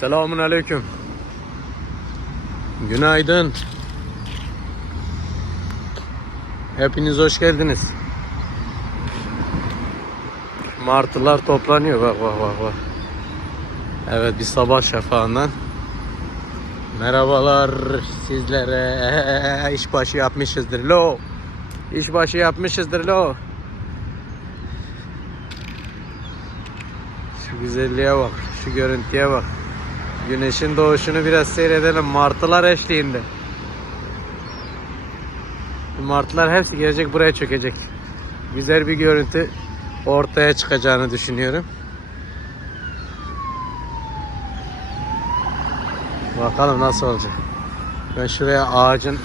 Selamun aleyküm. Günaydın. Hepiniz hoş geldiniz. Martılar toplanıyor bak bak bak bak. Evet bir sabah şafağından. Merhabalar sizlere. İşbaşı yapmışızdır lo. İşbaşı yapmışızdır lo. Şu güzelliğe bak, şu görüntüye bak. Güneşin doğuşunu biraz seyredelim martılar eşliğinde. Martılar hepsi gelecek buraya çökecek. Güzel bir görüntü ortaya çıkacağını düşünüyorum. Bakalım nasıl olacak. Ben şuraya ağacın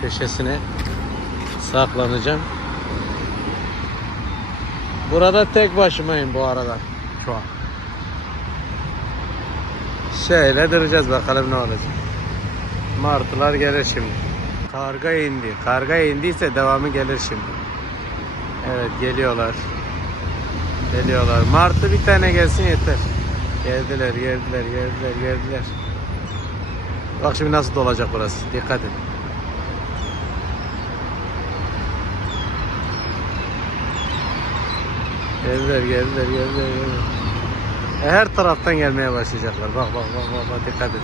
köşesine saklanacağım. Burada tek başımayım bu arada şu an. Şöyle duracağız bakalım ne olacak. Martılar gelir şimdi. Karga indi. Karga indiyse devamı gelir şimdi. Evet geliyorlar. Geliyorlar. Martı bir tane gelsin yeter. Geldiler, geldiler, geldiler, geldiler. Bak şimdi nasıl dolacak burası. Dikkat et. Geldiler, geldiler, geldiler, geldiler. Her taraftan gelmeye başlayacaklar. Bak bak bak bak, bak dikkat edin.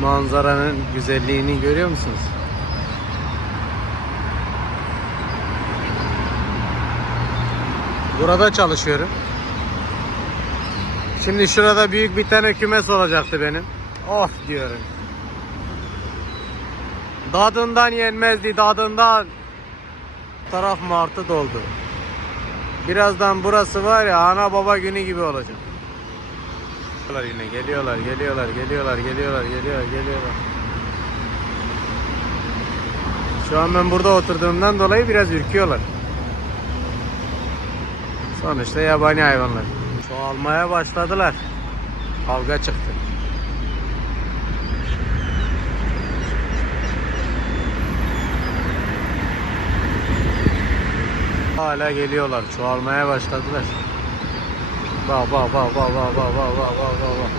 Manzaranın güzelliğini görüyor musunuz? Burada çalışıyorum. Şimdi şurada büyük bir tane kümes olacaktı benim. Of diyorum. Dadından yenmezdi dadından. Taraf martı doldu. Birazdan burası var ya ana baba günü gibi olacak. Geliyorlar yine geliyorlar geliyorlar geliyorlar geliyorlar geliyorlar geliyorlar. Şu an ben burada oturduğumdan dolayı biraz ürküyorlar. Sonuçta yabani hayvanlar. Çoğalmaya başladılar. Kavga çıktı. Hala geliyorlar. Çoğalmaya başladılar. Bak bak bak bak bak bak bak bak bak bak bak.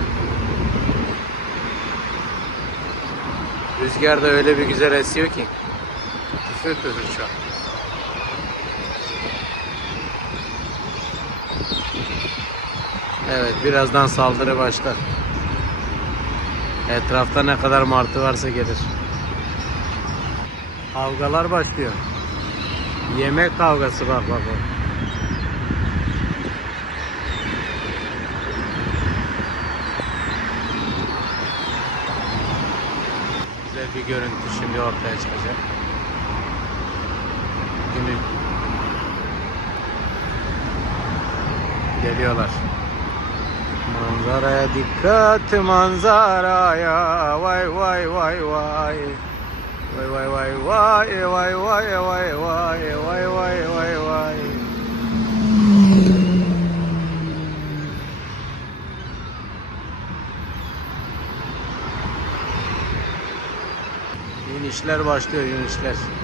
Rüzgar da öyle bir güzel esiyor ki. Püfür püfür şu. Evet birazdan saldırı başlar. Etrafta ne kadar martı varsa gelir. Kavgalar başlıyor. Yemek kavgası bak bak bak. Güzel bir görüntü şimdi ortaya çıkacak. Günün geliyorlar. Manzaraya dikkat manzaraya vay vay vay vay Vay vay vay vay vay vay vay vay vay vay vay vay İnişler başlıyor. Hadi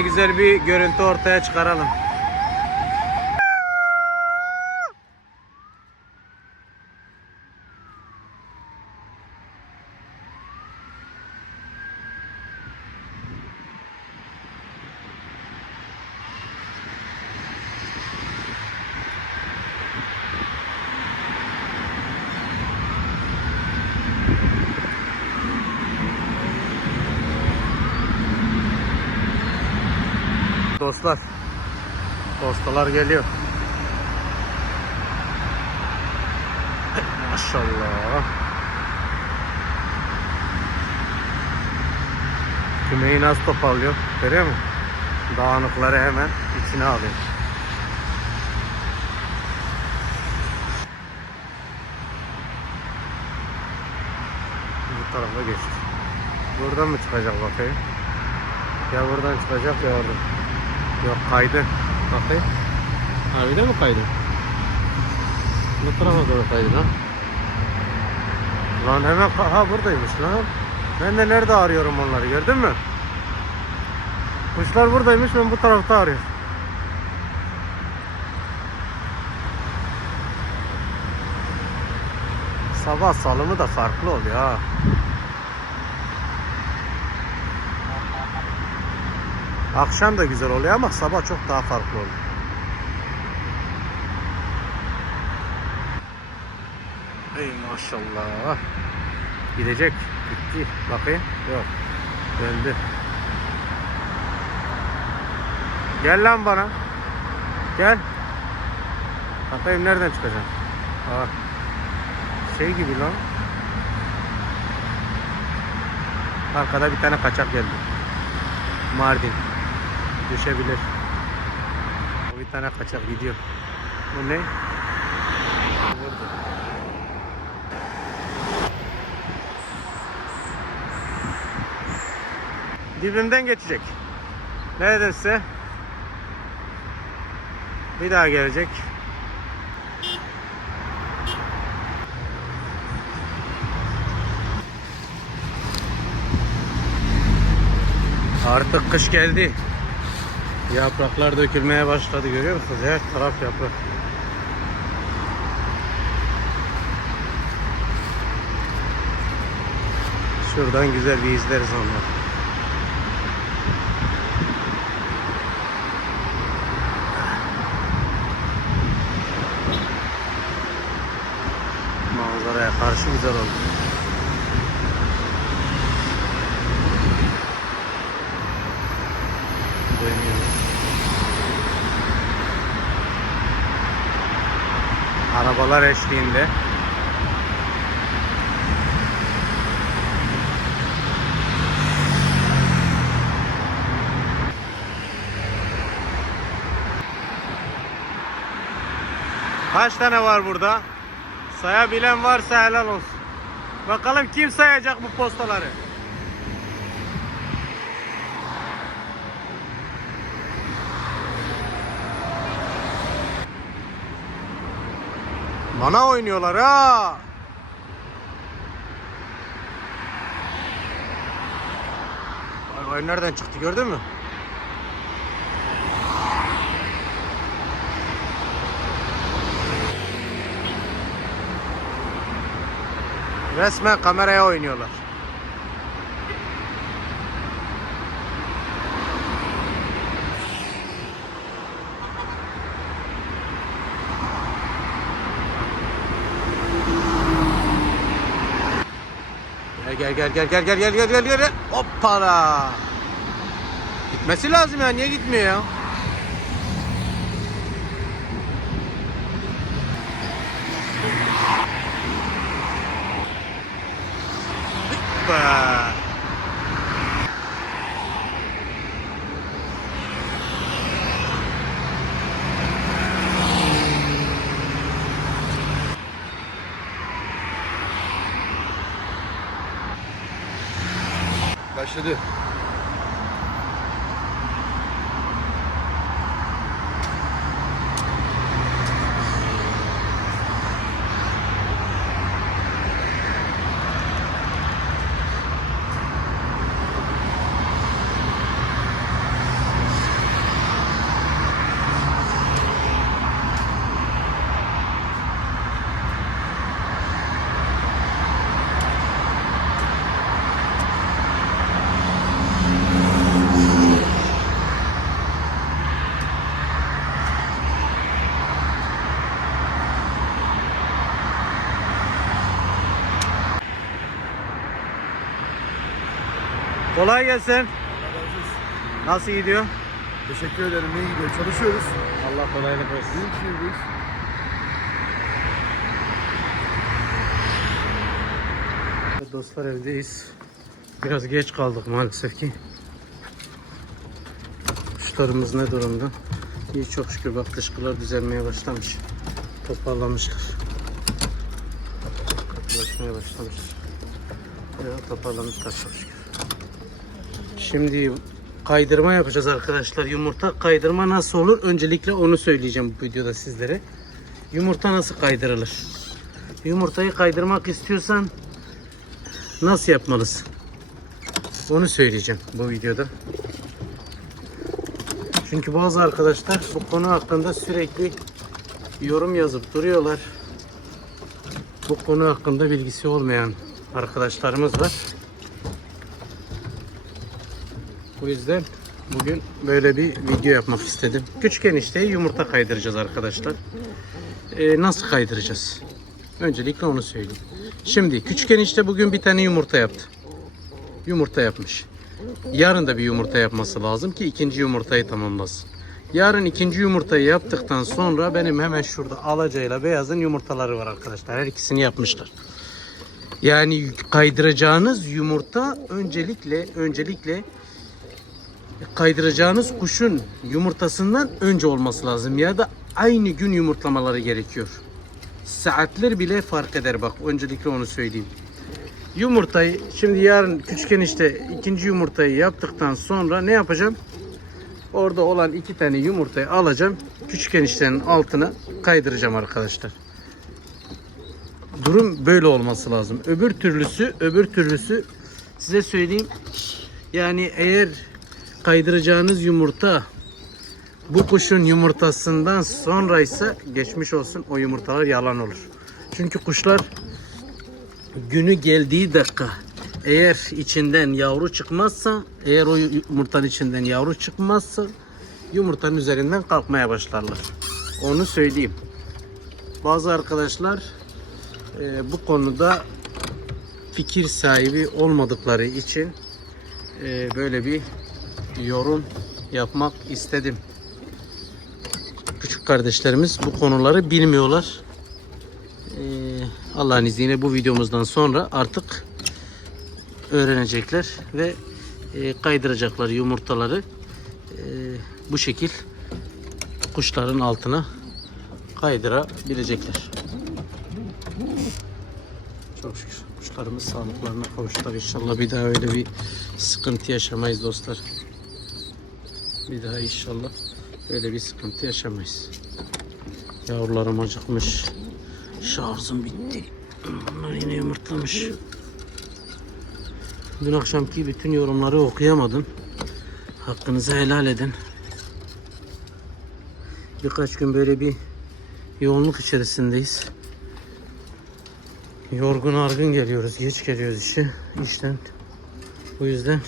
güzel bir görüntü ortaya çıkaralım. Dostlar. Postalar geliyor. Maşallah. Kümeyi nasıl toparlıyor? Görüyor musun? Dağınıkları hemen içine alıyor. Bu tarafa geçti. Buradan mı çıkacak bakayım? Ya buradan çıkacak ya oradan. Yok kaydı. Bakayım. Harbiden mi kaydı? Bu tarafa doğru kaydı lan. Lan hemen ha buradaymış lan. Ben de nerede arıyorum onları gördün mü? Kuşlar buradaymış ben bu tarafta arıyorum. Sabah salımı da farklı oluyor ha. Akşam da güzel oluyor ama sabah çok daha farklı oluyor. Ey maşallah. Gidecek. Gitti. Bakayım. Yok. Döndü. Gel lan bana. Gel. Bakayım nereden çıkacaksın. Aa. Şey gibi lan. Arkada bir tane kaçak geldi. Mardin. Düşebilir. Bir tane kaçak gidiyor. Bu ne? Dibimden geçecek. Ne dedim size? Bir daha gelecek. Artık kış geldi. Yapraklar dökülmeye başladı görüyor musunuz? Her taraf yaprak. Şuradan güzel bir izleriz onları. Manzaraya karşı güzel oldu. Arabalar eşliğinde. Kaç tane var burada? Sayabilen varsa helal olsun. Bakalım kim sayacak bu postaları? Bana oynuyorlar ha. Vay nereden çıktı gördün mü? Resmen kameraya oynuyorlar. Gel gel gel gel gel gel gel gel gel. Hoppala. Gitmesi lazım ya. Niye gitmiyor ya? Hoppa. 对，对 Kolay gelsin. Nasıl gidiyor? Teşekkür ederim. İyi gidiyor. Çalışıyoruz. Allah kolaylık versin. Büyük şehirdeyiz. Dostlar evdeyiz. Biraz geç kaldık maalesef ki. Kuşlarımız ne durumda? İyi çok şükür bak dışkılar düzelmeye başlamış. Toparlamışlar. Katılaşmaya başlamış. Evet, toparlamışlar çok şükür. Şimdi kaydırma yapacağız arkadaşlar. Yumurta kaydırma nasıl olur? Öncelikle onu söyleyeceğim bu videoda sizlere. Yumurta nasıl kaydırılır? Yumurtayı kaydırmak istiyorsan nasıl yapmalısın? Onu söyleyeceğim bu videoda. Çünkü bazı arkadaşlar bu konu hakkında sürekli yorum yazıp duruyorlar. Bu konu hakkında bilgisi olmayan arkadaşlarımız var. Bu yüzden bugün böyle bir video yapmak istedim. Küçük enişteye yumurta kaydıracağız arkadaşlar. Ee, nasıl kaydıracağız? Öncelikle onu söyleyeyim. Şimdi küçük enişte bugün bir tane yumurta yaptı. Yumurta yapmış. Yarın da bir yumurta yapması lazım ki ikinci yumurtayı tamamlasın. Yarın ikinci yumurtayı yaptıktan sonra benim hemen şurada alacayla beyazın yumurtaları var arkadaşlar. Her ikisini yapmışlar. Yani kaydıracağınız yumurta öncelikle öncelikle kaydıracağınız kuşun yumurtasından önce olması lazım ya da aynı gün yumurtlamaları gerekiyor. Saatler bile fark eder bak öncelikle onu söyleyeyim. Yumurtayı şimdi yarın küçük enişte ikinci yumurtayı yaptıktan sonra ne yapacağım? Orada olan iki tane yumurtayı alacağım. Küçük eniştenin altına kaydıracağım arkadaşlar. Durum böyle olması lazım. Öbür türlüsü, öbür türlüsü size söyleyeyim. Yani eğer kaydıracağınız yumurta bu kuşun yumurtasından sonraysa geçmiş olsun o yumurtalar yalan olur. Çünkü kuşlar günü geldiği dakika eğer içinden yavru çıkmazsa eğer o yumurtanın içinden yavru çıkmazsa yumurtanın üzerinden kalkmaya başlarlar. Onu söyleyeyim. Bazı arkadaşlar e, bu konuda fikir sahibi olmadıkları için e, böyle bir yorum yapmak istedim. Küçük kardeşlerimiz bu konuları bilmiyorlar. Ee, Allah'ın izniyle bu videomuzdan sonra artık öğrenecekler ve e, kaydıracaklar yumurtaları e, bu şekil kuşların altına kaydırabilecekler. Çok şükür kuşlarımız sağlıklarına kavuştular. İnşallah bir daha öyle bir sıkıntı yaşamayız dostlar. Bir daha inşallah öyle bir sıkıntı yaşamayız. Yavrularım acıkmış. Şarjım bitti. Bunlar yine yumurtlamış. Dün akşamki bütün yorumları okuyamadım. Hakkınızı helal edin. Birkaç gün böyle bir yoğunluk içerisindeyiz. Yorgun argın geliyoruz. Geç geliyoruz işe. işten. Bu yüzden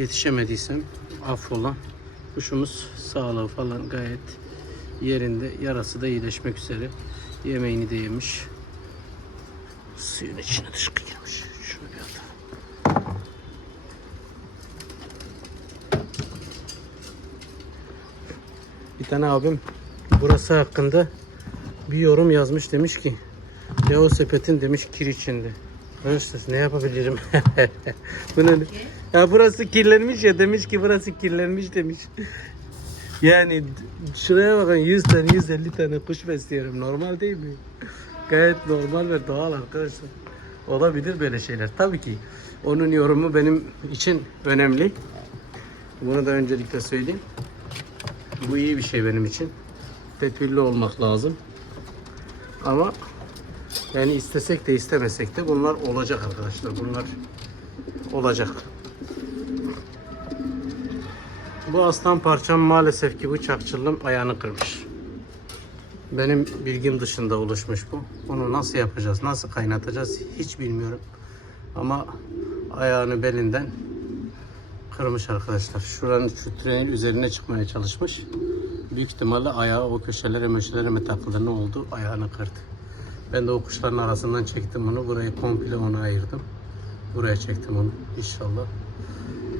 yetişemediysem affola. Kuşumuz sağlığı falan gayet yerinde. Yarası da iyileşmek üzere. Yemeğini de yemiş. Suyun içine dışkı girmiş. Şunu bir atalım. Bir tane abim burası hakkında bir yorum yazmış demiş ki ya o sepetin demiş kir içinde. Örsüz ne yapabilirim? Bu ne? Ya burası kirlenmiş ya demiş ki burası kirlenmiş demiş. Yani şuraya bakın 100 tane 150 tane kuş besliyorum. Normal değil mi? Gayet normal ve doğal arkadaşlar. Olabilir böyle şeyler. Tabii ki onun yorumu benim için önemli. Bunu da öncelikle söyleyeyim. Bu iyi bir şey benim için. Tedbirli olmak lazım. Ama yani istesek de istemesek de bunlar olacak arkadaşlar. Bunlar olacak. Bu aslan parçam maalesef ki bu çakçılım ayağını kırmış. Benim bilgim dışında oluşmuş bu. Onu nasıl yapacağız, nasıl kaynatacağız hiç bilmiyorum. Ama ayağını belinden kırmış arkadaşlar. Şuranın şu üzerine çıkmaya çalışmış. Büyük ihtimalle ayağı o köşelere möşelere mi takıldı ne oldu ayağını kırdı. Ben de o kuşların arasından çektim onu. Burayı komple ona ayırdım. Buraya çektim onu inşallah.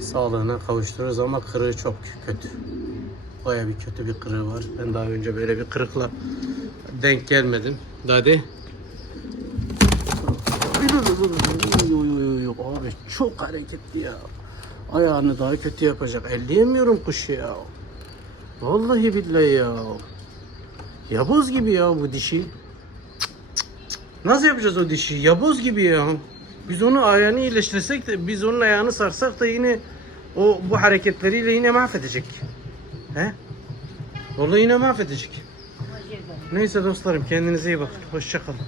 Sağlığına kavuştururuz ama kırığı çok kötü. Baya bir kötü bir kırığı var. Ben daha önce böyle bir kırıkla denk gelmedim. Yok abi. çok hareketli ya. Ayağını daha kötü yapacak. Elleyemiyorum kuşu ya. Vallahi billahi ya. Yaboz gibi ya bu dişi. Nasıl yapacağız o dişi? Yaboz gibi ya. Biz onu ayağını iyileştirsek de biz onun ayağını sarsak da yine o bu hareketleriyle yine mahvedecek. He? Vallahi yine mahvedecek. Neyse dostlarım kendinize iyi bakın. Hoşça kalın.